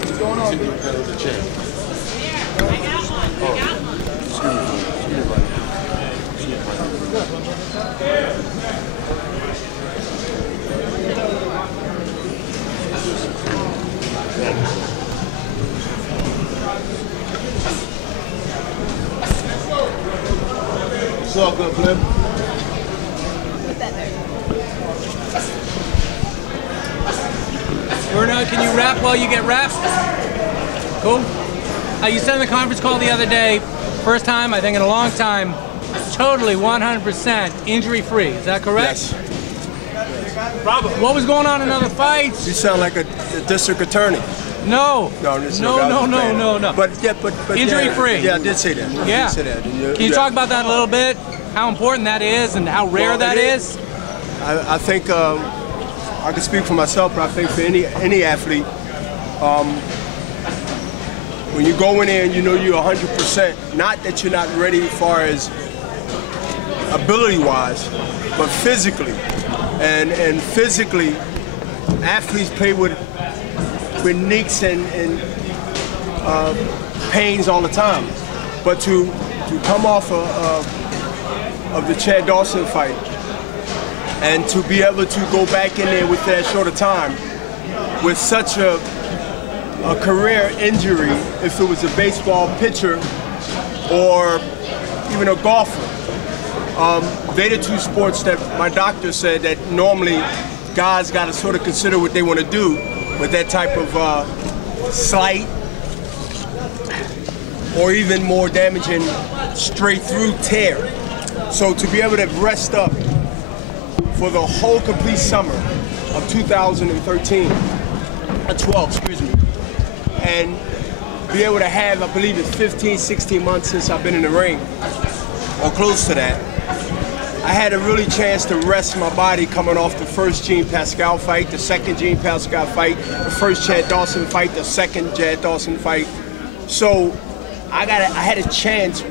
What's going on? What's up, good flip? Bruno, can you rap while you get rapped? Cool. You said in the conference call the other day, first time, I think in a long time, totally 100% injury-free. Is that correct? Yes. Bravo. What was going on in other fights? You sound like a district attorney. No. No. But injury-free. Yeah, I did say that. Yeah. I did say that. Can you talk about that a little bit? How important that is and how rare that is? I think I can speak for myself, but I think for any athlete, when you go in there and you know you're 100%, not that you're not ready as far as ability-wise, but physically. And physically, athletes play with nicks and pains all the time. But to come off of the Chad Dawson fight and to be able to go back in there with that shorter time with such a career injury, if it was a baseball pitcher or even a golfer, they're the two sports that my doctor said that normally guys got to sort of consider what they want to do with that type of slight or even more damaging straight through tear. So to be able to rest up for the whole complete summer of 2013, 12, excuse me, and be able to have, I believe it's 15, 16 months since I've been in the ring, or close to that, I had a really chance to rest my body coming off the first Jean Pascal fight, the second Jean Pascal fight, the first Chad Dawson fight, the second Chad Dawson fight. So I had a chance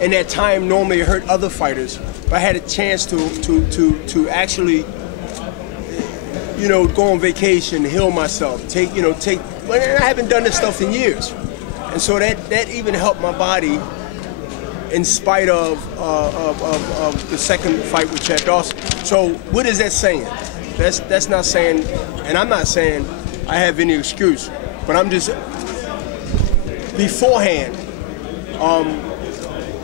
in that time. Normally it hurt other fighters, but I had a chance to actually, you know, go on vacation, heal myself, I haven't done this stuff in years. And so that even helped my body in spite of the second fight with Chad Dawson. So what is that saying? That's not saying, and I'm not saying I have any excuse, but I'm just beforehand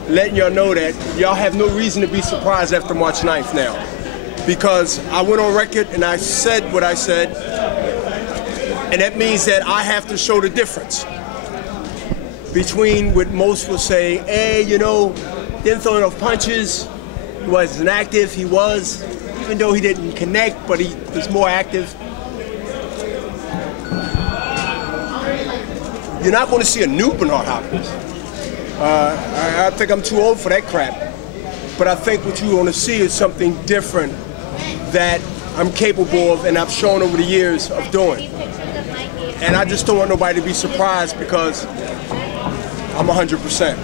letting y'all know that y'all have no reason to be surprised after March 9th now. Because I went on record and I said what I said, and that means that I have to show the difference between what most will say, hey, you know, didn't throw enough punches, he wasn't active, he was, even though he didn't connect, but he was more active. You're not going to see a new Bernard Hopkins. I think I'm too old for that crap. But I think what you want to see is something different that I'm capable of and I've shown over the years of doing. And I just don't want nobody to be surprised because I'm 100%.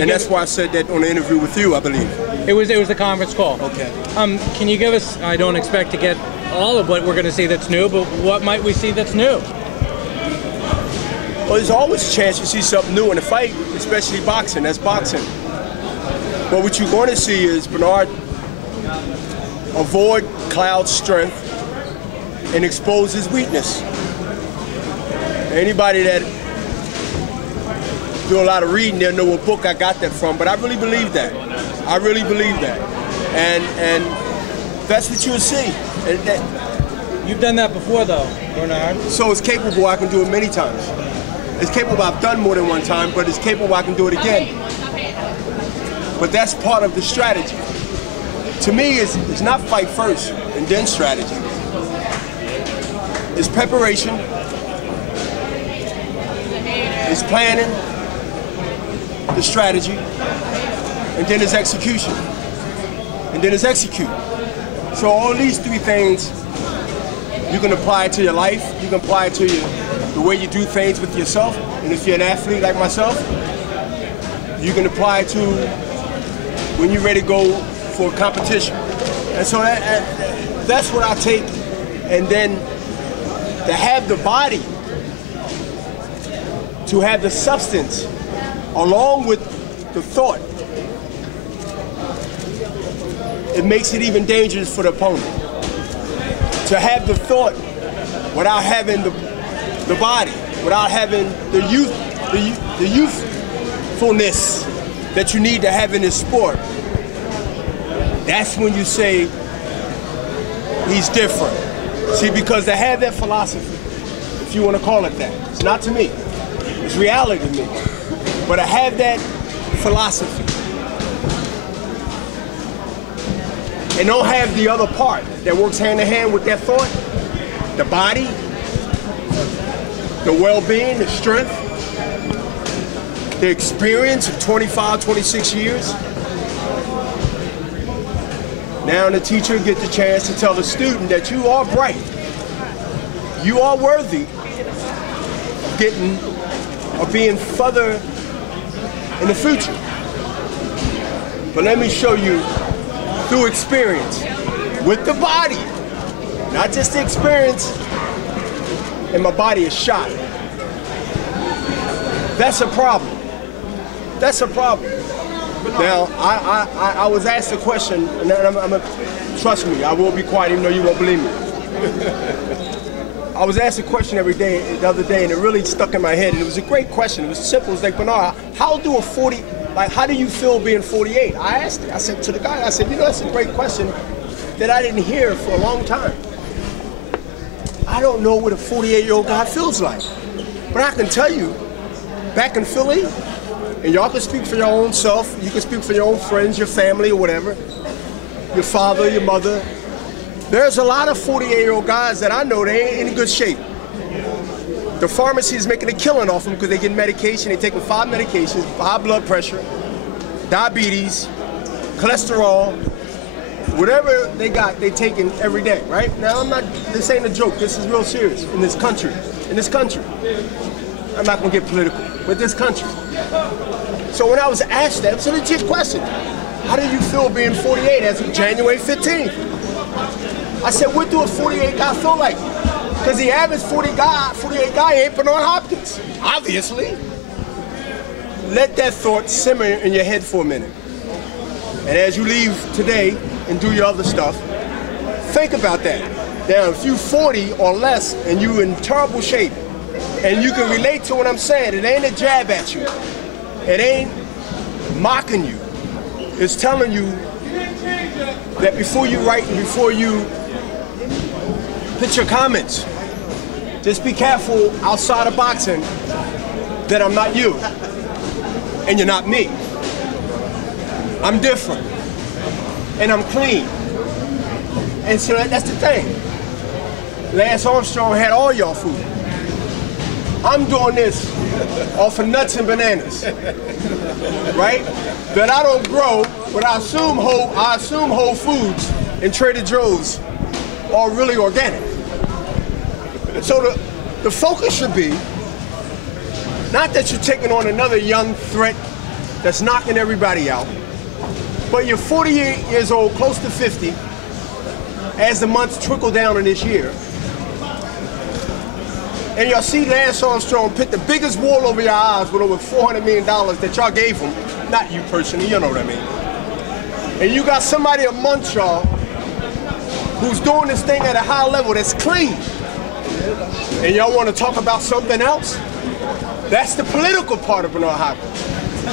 And that's why I said that on the interview with you, I believe. It was the conference call. Okay. Can you give us, I don't expect to get all of what we're going to see that's new, but what might we see that's new? Well, there's always a chance you see something new in a fight, especially boxing. That's boxing. But what you're going to see is Bernard avoid Cloud's strength and expose his weakness. Anybody that do a lot of reading, they'll know what book I got that from, but I really believe that. I really believe that. And that's what you'll see. You've done that before though, Bernard. So it's capable, I can do it many times. It's capable, I've done more than one time, but it's capable, I can do it again. But that's part of the strategy. To me, it's not fight first and then strategy. It's preparation, it's planning, the strategy, and then it's execution. And then it's execute. So all these three things, you can apply it to your life, you can apply it to the way you do things with yourself, and if you're an athlete like myself, you can apply it to when you're ready to go for a competition. And so that's what I take. And then to have the body, to have the substance, along with the thought, it makes it even dangerous for the opponent. To have the thought without having the body, without having the youthfulness that you need to have in this sport, that's when you say he's different. See, because to have that philosophy, if you want to call it that, it's not to me, it's reality to me, but to have that philosophy and don't have the other part that works hand in hand with that thought, the body, the well-being, the strength, the experience of 25, 26 years. Now the teacher gets the chance to tell the student that you are bright. You are worthy of being further in the future. But let me show you through experience with the body, not just the experience, and my body is shot. That's a problem. That's a problem. Now, I was asked a question, and trust me, I will be quiet even though you won't believe me. I was asked a question the other day, and it really stuck in my head, and it was a great question. It was simple. It was like, Bernard, how do you feel being 48? I asked it. I said to the guy, I said, you know, that's a great question that I didn't hear for a long time. I don't know what a 48-year-old guy feels like. But I can tell you, back in Philly, and y'all can speak for your own self, you can speak for your own friends, your family, or whatever, your father, your mother. There's a lot of 48-year-old guys that I know they ain't in good shape. The pharmacy is making a killing off them because they get medication. They're taking 5 medications, high blood pressure, diabetes, cholesterol, whatever they got, they taking every day, right? Now, this ain't a joke. This is real serious in this country. In this country. I'm not gonna get political, but this country. So when I was asked that, it's a legit question. How do you feel being 48 as of January 15th? I said, what do a 48 guy feel like? Because the average 48 guy ain't Bernard Hopkins, obviously. Let that thought simmer in your head for a minute. And as you leave today and do your other stuff, think about that. Now, if you 40 or less and you in terrible shape, and you can relate to what I'm saying, it ain't a jab at you. It ain't mocking you. It's telling you that before you write and before you put your comments, just be careful outside of boxing that I'm not you and you're not me. I'm different and I'm clean. And so that's the thing. Lance Armstrong had all y'all food. I'm doing this off of nuts and bananas, right? That I don't grow, but I assume Whole Foods and Trader Joe's are really organic. So the focus should be not that you're taking on another young threat that's knocking everybody out, but you're 48 years old, close to 50, as the months trickle down in this year. And y'all see Lance Armstrong put the biggest wall over your eyes with over $400 million that y'all gave him. Not you personally, you know what I mean. And you got somebody amongst y'all who's doing this thing at a high level that's clean. And y'all want to talk about something else? That's the political part of Bernard Hopkins.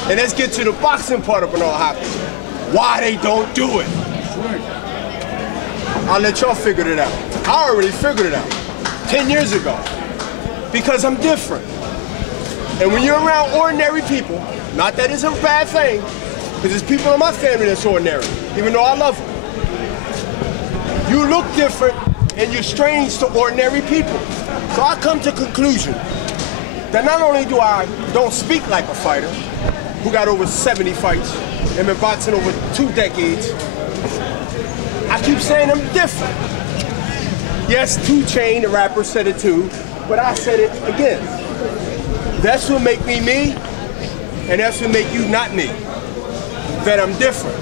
And let's get to the boxing part of Bernard Hopkins. Why they don't do it. I'll let y'all figure it out. I already figured it out 10 years ago. Because I'm different. And when you're around ordinary people, not that it's a bad thing, because there's people in my family that's ordinary, even though I love them. You look different and you're strange to ordinary people. So I come to the conclusion that not only don't speak like a fighter, who got over 70 fights and been boxing over 2 decades, I keep saying I'm different. Yes, 2 Chainz, the rapper, said it too. But I said it again. That's what make me me, and that's what make you not me. That I'm different.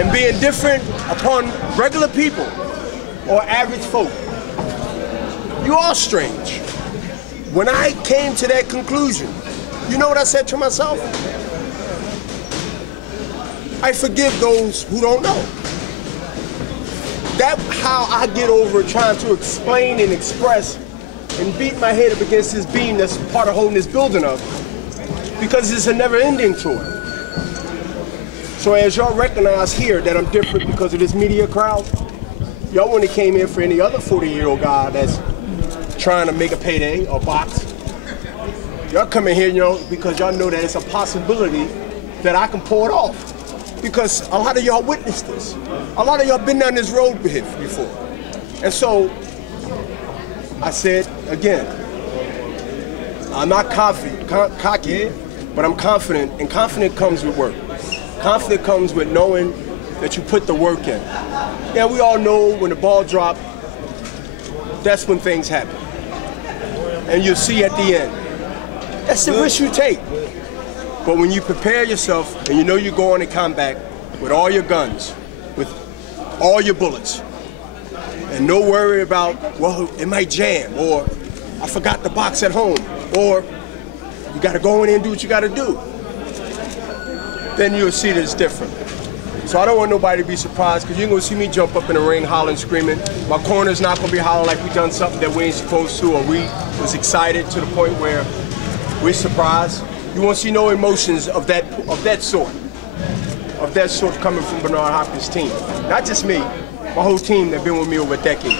and being different upon regular people or average folk. You are strange. When I came to that conclusion, you know what I said to myself? I forgive those who don't know. That's how I get over trying to explain and express and beat my head up against this beam that's part of holding this building up, because it's a never ending to it. So as y'all recognize here that I'm different because of this media crowd, y'all wouldn't have came here for any other 40-year-old guy that's trying to make a payday or box. Y'all come in here, you know, because y'all know that it's a possibility that I can pull it off. Because a lot of y'all witnessed this. A lot of y'all been down this road before. And so, I said again, I'm not cocky, but I'm confident, and confidence comes with work. Confidence comes with knowing that you put the work in. Yeah, we all know when the ball drops, that's when things happen. And you'll see at the end. That's the risk you take. But when you prepare yourself and you know you're going to combat with all your guns, with all your bullets, and no worry about, well, it might jam, or I forgot the box at home, or you got to go in there and do what you got to do, then you'll see that it's different. So I don't want nobody to be surprised, because you're going to see me jump up in the ring hollering, screaming. My corner's not going to be hollering like we done something that we ain't supposed to, or we was excited to the point where we're surprised. You won't see no emotions of that sort coming from Bernard Hopkins' team. Not just me, my whole team that's been with me over a decade.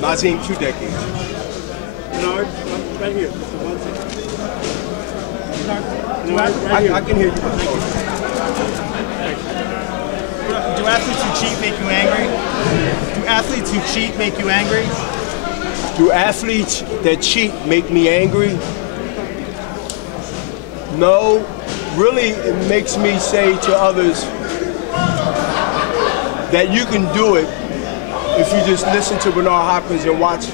Nazim, 2 decades. Bernard, right here. Bernard, I can hear you. Do athletes who cheat make you angry? Do athletes who cheat make you angry? Do athletes that cheat make me angry? No, really it makes me say to others that you can do it if you just listen to Bernard Hopkins and watch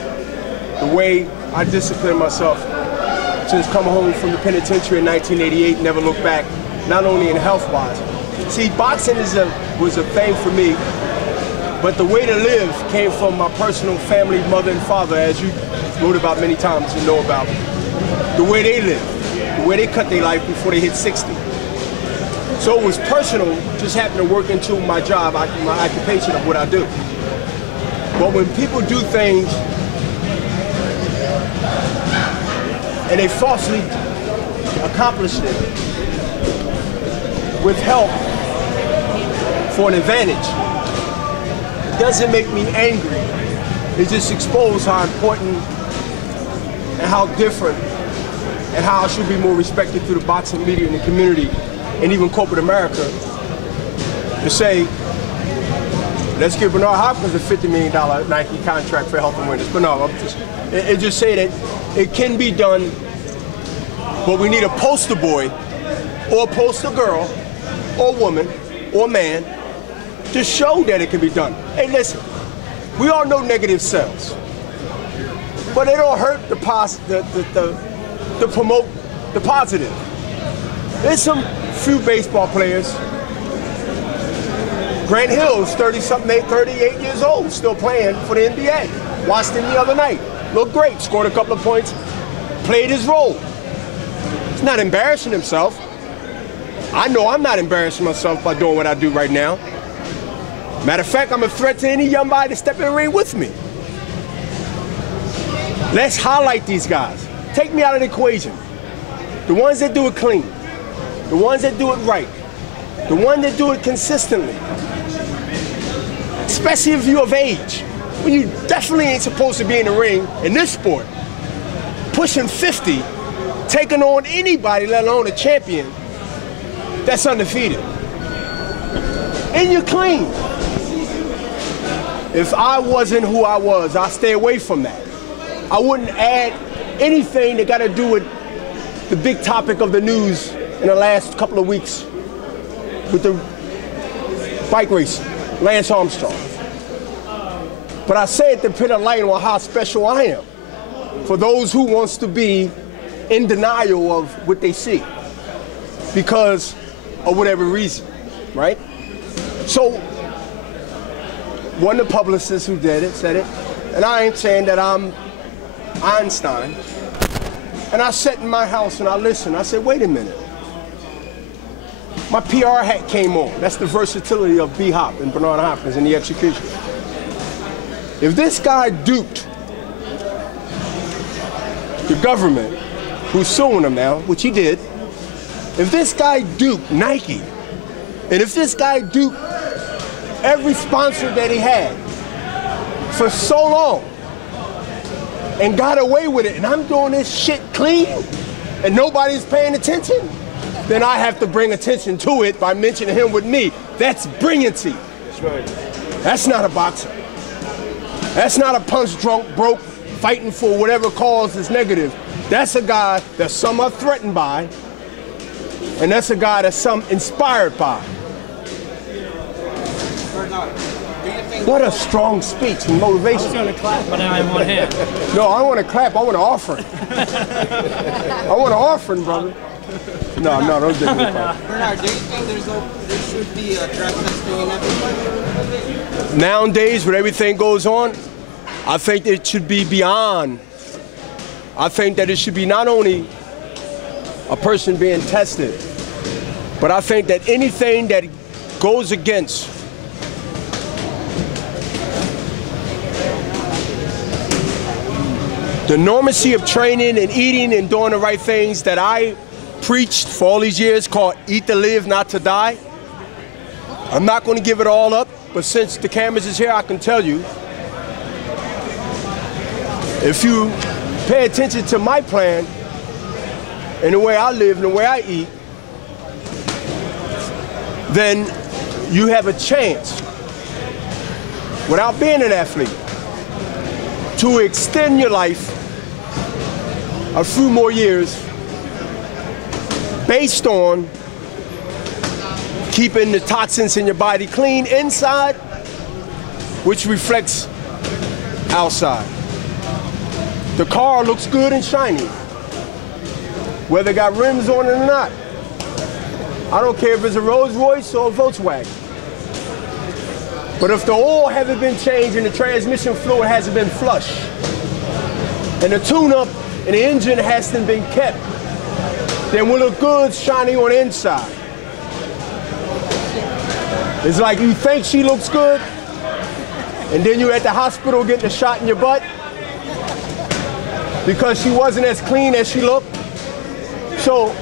the way I discipline myself since coming home from the penitentiary in 1988, never look back, not only in health-wise. See, boxing was a thing for me, but the way to live came from my personal family, mother and father, as you wrote about many times and know about. The way they lived. The way they cut their life before they hit 60. So it was personal, just happened to work into my job, my occupation of what I do. But when people do things and they falsely accomplish it with help for an advantage, it doesn't make me angry. It just exposes how important and how different and how I should be more respected through the boxing media and the community and even corporate America to say, let's give Bernard Hopkins a $50 million Nike contract for helping winners. But no, it just say that it can be done, but we need a poster boy or a poster girl or woman or man to show that it can be done. Hey, listen, we all know negative sells, but it don't hurt to promote the positive. There's some few baseball players. Grant Hill's 38 years old, still playing for the NBA. Watched him the other night. Looked great, scored a couple of points, played his role. He's not embarrassing himself. I know I'm not embarrassing myself by doing what I do right now. Matter of fact, I'm a threat to any young guy to step in the ring with me. Let's highlight these guys. Take me out of the equation. The ones that do it clean. The ones that do it right. The ones that do it consistently. Especially if you're of age. When you definitely ain't supposed to be in the ring in this sport. Pushing 50, taking on anybody, let alone a champion, that's undefeated. And you're clean. If I wasn't who I was, I'd stay away from that. I wouldn't add anything that got to do with the big topic of the news in the last couple of weeks with the bike race, Lance Armstrong. But I say it to put a light on how special I am for those who wants to be in denial of what they see because of whatever reason, right? So, one of the publicists who did it said it, and I ain't saying that I'm Einstein. And I sat in my house and I listened. I said, wait a minute. My PR hat came on. That's the versatility of B. Hop and Bernard Hopkins in the execution. If this guy duped the government, who's suing him now, which he did, if this guy duped Nike, and if this guy duped every sponsor that he had for so long, and got away with it, and I'm doing this shit clean, and nobody's paying attention, then I have to bring attention to it by mentioning him with me. That's brilliancy. That's right. That's not a boxer. That's not a punch drunk, broke, fighting for whatever cause is negative. That's a guy that some are threatened by, and that's a guy that some inspired by. What a strong speech and motivation. I was going to clap, but now I want him. No, I want to clap. I want an offering. I want an offering, brother. No, don't do me. Bernard, do you think there should be a drug testing in everybody? Nowadays, when everything goes on, I think it should be beyond. I think that it should be not only a person being tested, but I think that anything that goes against the normacy of training and eating and doing the right things that I preached for all these years, called eat to live, not to die. I'm not going to give it all up, but since the cameras is here, I can tell you, if you pay attention to my plan and the way I live and the way I eat, then you have a chance, without being an athlete, to extend your life a few more years based on keeping the toxins in your body clean inside, which reflects outside. The car looks good and shiny, whether it got rims on it or not. I don't care if it's a Rolls Royce or a Volkswagen. But if the oil hasn't been changed and the transmission fluid hasn't been flushed, and the tune-up and the engine hasn't been kept, then we'll look good, shiny on the inside. It's like you think she looks good, and then you're at the hospital getting a shot in your butt because she wasn't as clean as she looked. So